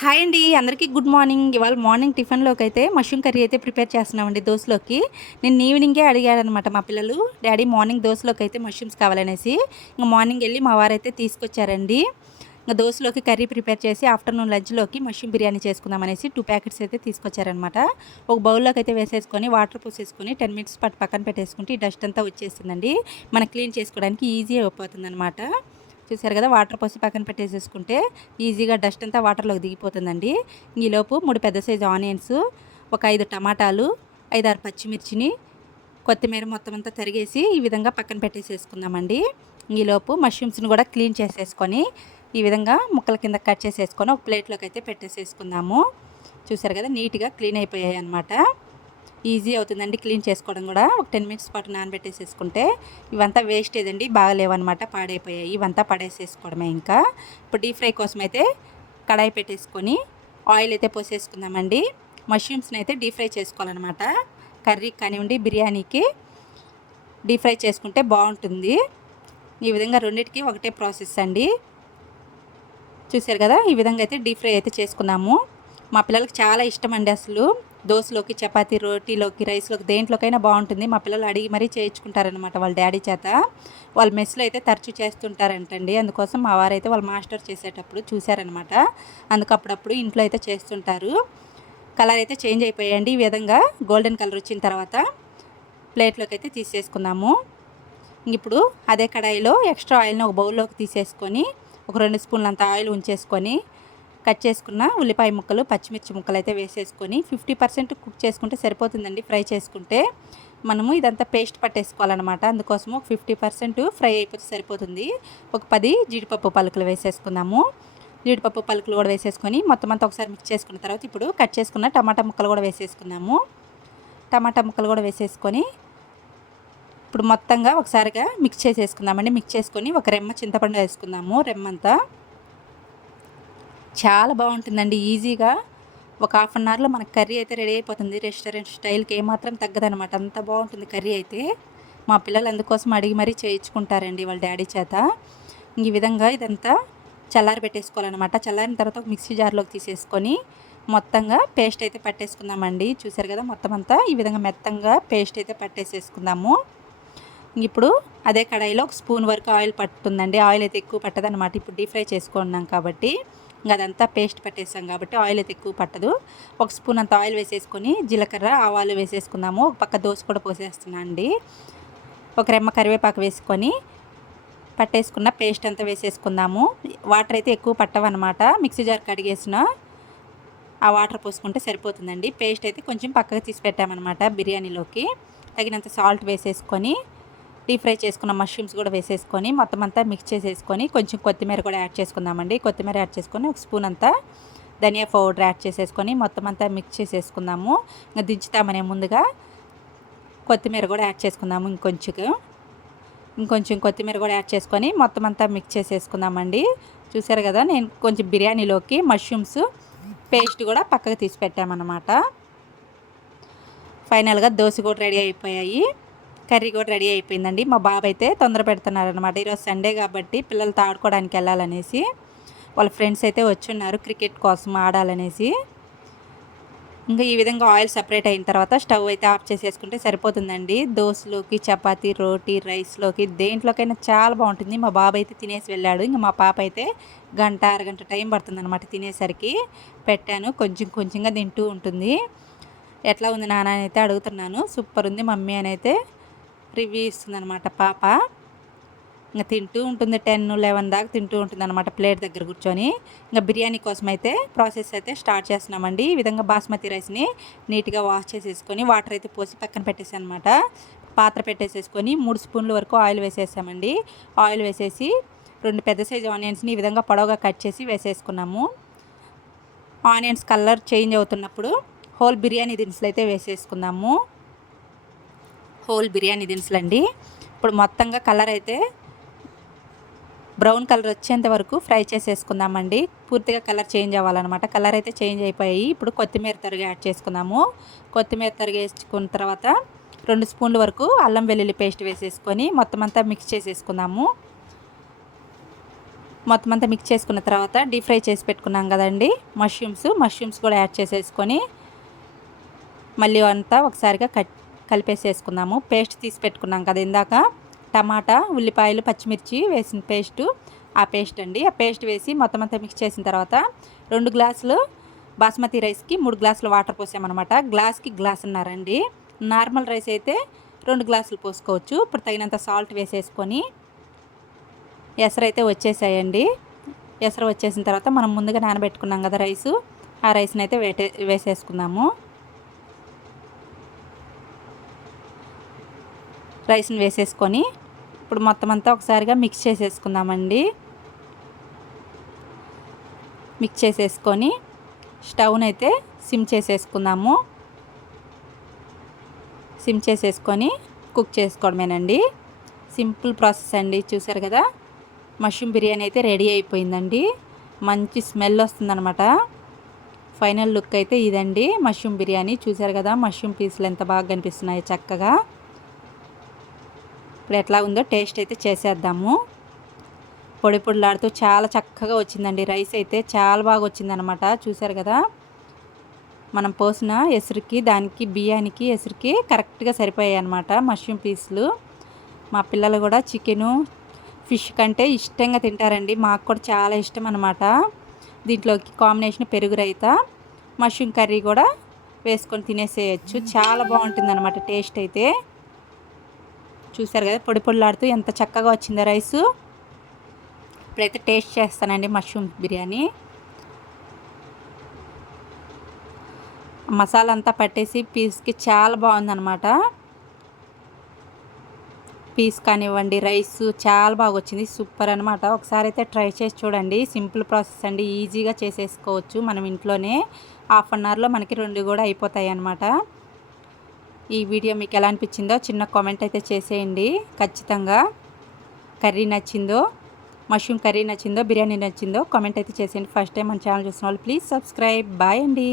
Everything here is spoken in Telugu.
హాయ్ అండి. అందరికీ గుడ్ మార్నింగ్. ఇవాళ మార్నింగ్ టిఫిన్‌లోకైతే మష్రూమ్ కర్రీ అయితే ప్రిపేర్ చేస్తున్నామండి దోసలోకి. నేను ఈవినింగే అడిగారనమాట మా పిల్లలు, డ్యాడీ మార్నింగ్ దోసలోకైతే మష్రూమ్స్ కావాలనేసి. ఇంక మార్నింగ్ ఎళ్లి మా వారైతే తీసుకొచ్చారండి. ఇంక దోసలోకి కర్రీ ప్రిపేర్ చేసి ఆఫ్టర్‌నూన్ లంచ్‌లోకి మష్రూమ్ బిర్యానీ చేసుకుందామనేసి 2 ప్యాకెట్స్ అయితే తీసుకొచ్చారనమాట. ఒక బౌల్‌లోకైతే వేసేసుకొని వాటర్ పోసేసుకొని 10 మినిట్స్ పాటు పక్కన పెట్టేసుకుంటే ఈ డస్ట్ అంతా వచ్చేస్తుందండి. మనం క్లీన్ చేసుకోవడానికి ఈజీ అయిపోతుందనమాట. చూసారు కదా, వాటర్ పోసి పక్కన పెట్టేసేసుకుంటే ఈజీగా డస్ట్ అంతా వాటర్లోకి దిగిపోతుందండి. ఈలోపు 3 పెద్ద సైజు ఆనియన్స్, ఒక 5 టమాటాలు, 5, 6 పచ్చిమిర్చిని, కొత్తిమీర మొత్తం అంతా తరిగేసి ఈ విధంగా పక్కన పెట్టేసేసుకుందామండి. ఈలోపు మష్రూమ్స్ని కూడా క్లీన్ చేసేసుకొని ఈ విధంగా ముక్కల కింద కట్ చేసేసుకొని ఒక ప్లేట్లోకి అయితే పెట్టేసేసుకుందాము. చూసారు కదా, నీట్గా క్లీన్ అయిపోయాయి అనమాట. ఈజీ అవుతుందండి క్లీన్ చేసుకోవడం కూడా. ఒక 10 మినిట్స్ పాటు నానబెట్టేసేసుకుంటే ఇవంతా వేస్టేజ్ అండి, బాగాలేవన్నమాట, పాడైపోయాయి. ఇవంతా పడేసేసుకోవడమే ఇంకా. ఇప్పుడు డీప్ ఫ్రై కోసం అయితే కడాయి పెట్టేసుకొని ఆయిల్ అయితే పోసేసుకుందామండి. మష్రూమ్స్ని అయితే డీప్ ఫ్రై చేసుకోవాలన్నమాట. కర్రీకి కానివ్వండి, బిర్యానీకి డీప్ ఫ్రై చేసుకుంటే బాగుంటుంది. ఈ విధంగా రెండింటికి ఒకటే ప్రాసెస్ అండి. చూసారు కదా, ఈ విధంగా అయితే డీప్ ఫ్రై అయితే చేసుకున్నాము. మా పిల్లలకి చాలా ఇష్టం అండి అసలు. దోసలోకి, చపాతీ, రోటీలోకి, రైస్లోకి దేంట్లోకైనా బాగుంటుంది. మా పిల్లలు అడిగి మరీ చేయించుకుంటారనమాట వాళ్ళ డాడీ చేత. వాళ్ళ మెస్లో అయితే తరచూ చేస్తుంటారంటండి. అందుకోసం మా వారైతే వాళ్ళ మాస్టర్ చేసేటప్పుడు చూశారనమాట. అందుకు అప్పుడప్పుడు ఇంట్లో అయితే చేస్తుంటారు. కలర్ అయితే చేంజ్ అయిపోయాయండి. ఈ విధంగా గోల్డెన్ కలర్ వచ్చిన తర్వాత ప్లేట్లోకి అయితే తీసేసుకుందాము. ఇప్పుడు అదే కడాయిలో ఎక్స్ట్రా ఆయిల్ని ఒక బౌల్లోకి తీసేసుకొని ఒక 2 స్పూన్లంత ఆయిల్ ఉంచేసుకొని కట్ చేసుకున్న ఉల్లిపాయ ముక్కలు, పచ్చిమిర్చి ముక్కలు అయితే వేసేసుకొని 50% కుక్ చేసుకుంటే సరిపోతుందండి. ఫ్రై చేసుకుంటే మనము ఇదంతా పేస్ట్ పట్టేసుకోవాలన్నమాట. అందుకోసము ఒక 50% ఫ్రై అయిపోతే సరిపోతుంది. ఒక 10 జీడిపప్పు పలుకులు వేసేసుకుందాము. జీడిపప్పు పలుకులు కూడా వేసేసుకొని మొత్తం అంతా ఒకసారి మిక్స్ చేసుకున్న తర్వాత ఇప్పుడు కట్ చేసుకున్న టమాటా ముక్కలు కూడా వేసేసుకుందాము. టమాటా ముక్కలు కూడా వేసేసుకొని ఇప్పుడు మొత్తంగా ఒకసారిగా మిక్స్ చేసేసుకుందామండి. మిక్స్ చేసుకొని ఒక రెమ్మ చింతపండు వేసుకుందాము. రెమ్మంతా చాలా బాగుంటుందండి. ఈజీగా ఒక హాఫ్ అన్ అవర్లో మనకు కర్రీ అయితే రెడీ అయిపోతుంది. రెస్టారెంట్ స్టైల్కి ఏమాత్రం తగ్గదనమాట. అంత బాగుంటుంది కర్రీ అయితే. మా పిల్లలు అందుకోసం అడిగి మరీ చేయించుకుంటారండి వాళ్ళ డాడీ చేత. ఈ విధంగా ఇదంతా చల్లారి పెట్టేసుకోవాలన్నమాట. చల్లారిన తర్వాత ఒక మిక్సీ జార్లోకి తీసేసుకొని మొత్తంగా పేస్ట్ అయితే పట్టేసుకుందామండి. చూసారు కదా, మొత్తం అంతా ఈ విధంగా మెత్తంగా పేస్ట్ అయితే పట్టేసేసుకుందాము. ఇప్పుడు అదే కడాయిలో ఒక స్పూన్ వరకు ఆయిల్ పట్టుతుందండి. ఆయిల్ అయితే ఎక్కువ పట్టదనమాట. ఇప్పుడు డీప్ ఫ్రై చేసుకున్నాం కాబట్టి ఇంకా అదంతా పేస్ట్ పట్టేసాం కాబట్టి ఆయిల్ అయితే ఎక్కువ పట్టదు. ఒక స్పూన్ అంత ఆయిల్ వేసేసుకొని జీలకర్ర, ఆవాలు వేసేసుకుందాము. ఒక పక్క దోస కూడా పోసేస్తున్నాను అండి. ఒక రెమ్మ కరివేపాకు వేసుకొని పట్టేసుకున్న పేస్ట్ అంతా వేసేసుకుందాము. వాటర్ అయితే ఎక్కువ పట్టవన్నమాట. మిక్సీ జార్ కడిగేసిన ఆ వాటర్ పోసుకుంటే సరిపోతుందండి. పేస్ట్ అయితే కొంచెం పక్కకు తీసి పెట్టామన్నమాట. బిర్యానీలోకి తగినంత సాల్ట్ వేసేసుకొని డీప్ ఫ్రై చేసుకున్న మష్రూమ్స్ కూడా వేసేసుకొని మొత్తం అంతా మిక్స్ చేసేసుకొని కొంచెం కొత్తిమీర కూడా యాడ్ చేసుకుందామండి. కొత్తిమీర యాడ్ చేసుకొని ఒక స్పూన్ అంతా ధనియా పౌడర్ యాడ్ చేసేసుకొని మొత్తం అంతా మిక్స్ చేసేసుకుందాము. ఇంకా దించుతామనే ముందుగా కొత్తిమీర కూడా యాడ్ చేసుకుందాము. ఇంకొంచెం కొత్తిమీర కూడా యాడ్ చేసుకొని మొత్తం అంతా మిక్స్ చేసేసుకుందామండి. చూసారు కదా, నేను కొంచెం బిర్యానీలోకి మష్రూమ్స్ పేస్ట్ కూడా పక్కకు తీసి పెట్టామన్నమాట. ఫైనల్గా దోశ కూడా రెడీ అయిపోయాయి. కర్రీ కూడా రెడీ అయిపోయిందండి. మా బాబు అయితే తొందర పెడుతున్నారనమాట. ఈరోజు సండే కాబట్టి పిల్లలతో ఆడుకోవడానికి వెళ్ళాలనేసి వాళ్ళ ఫ్రెండ్స్ అయితే వచ్చున్నారు క్రికెట్ కోసం ఆడాలనేసి. ఇంకా ఈ విధంగా ఆయిల్ సపరేట్ అయిన తర్వాత స్టవ్ అయితే ఆఫ్ చేసేసుకుంటే సరిపోతుందండి. దోశలోకి, చపాతీ, రోటీ, రైస్లోకి దేంట్లోకైనా చాలా బాగుంటుంది. మా బాబు అయితే తినేసి వెళ్ళాడు. ఇంకా మా పాప అయితే గంట, అరగంట టైం పడుతుందన్నమాట తినేసరికి. పెట్టాను, కొంచెం కొంచెంగా తింటూ ఉంటుంది. ఎట్లా ఉంది నాన్న అని అయితే అడుగుతున్నాను. సూపర్ ఉంది మమ్మీ అని అయితే రివ్యూ ఇస్తుందన్నమాట పాప. ఇంకా తింటూ ఉంటుంది, 10, 11 దాకా తింటూ ఉంటుంది అనమాట ప్లేట్ దగ్గర కూర్చొని. ఇంకా బిర్యానీ కోసం అయితే ప్రాసెస్ అయితే స్టార్ట్ చేస్తున్నామండి. ఈ విధంగా బాస్మతి రైస్ని నీట్గా వాష్ చేసేసుకొని వాటర్ అయితే పోసి పక్కన పెట్టేసాను అనమాట. పాత్ర పెట్టేసేసుకొని 3 స్పూన్ల వరకు ఆయిల్ వేసేసామండి. ఆయిల్ వేసేసి 2 పెద్ద సైజు ఆనియన్స్ని ఈ విధంగా పొడవుగా కట్ చేసి వేసేసుకున్నాము. ఆనియన్స్ కలర్ చేంజ్ అవుతున్నప్పుడు హోల్ బిర్యానీ దినుసులు అయితే వేసేసుకుందాము. హోల్ బిర్యానీ దినుసులు అండి. ఇప్పుడు మొత్తంగా కలర్ అయితే బ్రౌన్ కలర్ వచ్చేంత వరకు ఫ్రై చేసేసుకుందామండి. పూర్తిగా కలర్ చేంజ్ అవ్వాలన్నమాట. కలర్ అయితే చేంజ్ అయిపోయాయి. ఇప్పుడు కొత్తిమీర తరుగు యాడ్ చేసుకుందాము. కొత్తిమీర తరుగు వేసుకున్న తర్వాత 2 స్పూన్ల వరకు అల్లం వెల్లుల్లి పేస్ట్ వేసేసుకొని మొత్తం అంతా మిక్స్ చేసేసుకుందాము. మొత్తం అంతా మిక్స్ చేసుకున్న తర్వాత డీప్ ఫ్రై చేసి పెట్టుకున్నాం కదండి మష్రూమ్స్ కూడా యాడ్ చేసేసుకొని మళ్ళీ అంతా ఒకసారిగా కలిపేసేసుకుందాము. పేస్ట్ తీసి పెట్టుకున్నాం కదా ఇందాక, టమాటా, ఉల్లిపాయలు, పచ్చిమిర్చి వేసిన పేస్టు, ఆ పేస్ట్ అండి. ఆ పేస్ట్ వేసి మొత్తం అంతా మిక్స్ చేసిన తర్వాత 2 గ్లాసులు బాస్మతి రైస్కి 3 గ్లాసులు వాటర్ పోసామన్నమాట. గ్లాస్కి గ్లాసున్నరండి. నార్మల్ రైస్ అయితే 2 గ్లాసులు పోసుకోవచ్చు. ఇప్పుడు తగినంత సాల్ట్ వేసేసుకొని ఎసరైతే వచ్చేసాయండి. ఎసరు వచ్చేసిన తర్వాత మనం ముందుగా నానబెట్టుకున్నాం కదా రైసు, ఆ రైస్ని అయితే వేసేసుకుందాము. రైస్ని వేసేసుకొని ఇప్పుడు మొత్తం అంతా ఒకసారిగా మిక్స్ చేసేసుకుందామండి. మిక్స్ చేసేసుకొని స్టవ్నైతే సిమ్ చేసేసుకుందాము. సిమ్ చేసేసుకొని కుక్ చేసుకోవడమేనండి. సింపుల్ ప్రాసెస్ అండి. చూసారు కదా, మష్రూమ్ బిర్యానీ అయితే రెడీ అయిపోయిందండి. మంచి స్మెల్ వస్తుందన్నమాట. ఫైనల్ లుక్ అయితే ఇదండి మష్రూమ్ బిర్యానీ. చూసారు కదా మష్రూమ్ పీసులు ఎంత బాగా కనిపిస్తున్నాయి చక్కగా. ఇప్పుడు ఎట్లా ఉందో టేస్ట్ అయితే చేసేద్దాము. పొడి పొడిలాడుతూ చాలా చక్కగా వచ్చిందండి. రైస్ అయితే చాలా బాగా వచ్చిందనమాట. చూసారు కదా, మనం పోసిన ఎసురుకి దానికి బియ్యానికి ఎసురుకి కరెక్ట్గా సరిపోయాయి అనమాట మష్రూమ్ పీసులు. మా పిల్లలు కూడా చికెను ఫిష్ కంటే ఇష్టంగా తింటారండి. మాకు కూడా చాలా ఇష్టం అనమాట. దీంట్లోకి కాంబినేషన్ పెరుగు రైతా, మష్రూమ్ కర్రీ కూడా వేసుకొని తినేసేయచ్చు. చాలా బాగుంటుంది అనమాట టేస్ట్ అయితే. చూసారు కదా పొడి పొడిలాడుతూ ఎంత చక్కగా వచ్చిందో రైసు. ఇప్పుడైతే టేస్ట్ చేస్తానండి మష్రూమ్ బిర్యానీ. మసాలా అంతా పట్టేసి పీస్కి చాలా బాగుందన్నమాట. పీస్ కానివ్వండి, రైస్ చాలా బాగా వచ్చింది. సూపర్ అనమాట. ఒకసారి అయితే ట్రై చేసి చూడండి. సింపుల్ ప్రాసెస్ అండి. ఈజీగా చేసేసుకోవచ్చు మనం ఇంట్లోనే. హాఫ్ అన్ అవర్లో మనకి 2 కూడా అయిపోతాయి అన్నమాట. ఈ వీడియో మీకు ఎలా అనిపించిందో చిన్న కామెంట్ అయితే చేసేయండి ఖచ్చితంగా. కర్రీ నచ్చిందో, మష్రూమ్ కర్రీ నచ్చిందో, బిర్యానీ నచ్చిందో కామెంట్ అయితే చేసేయండి. ఫస్ట్ టైం మన ఛానల్ చూసిన వాళ్ళు ప్లీజ్ సబ్స్క్రైబ్. బాయ్ అండి.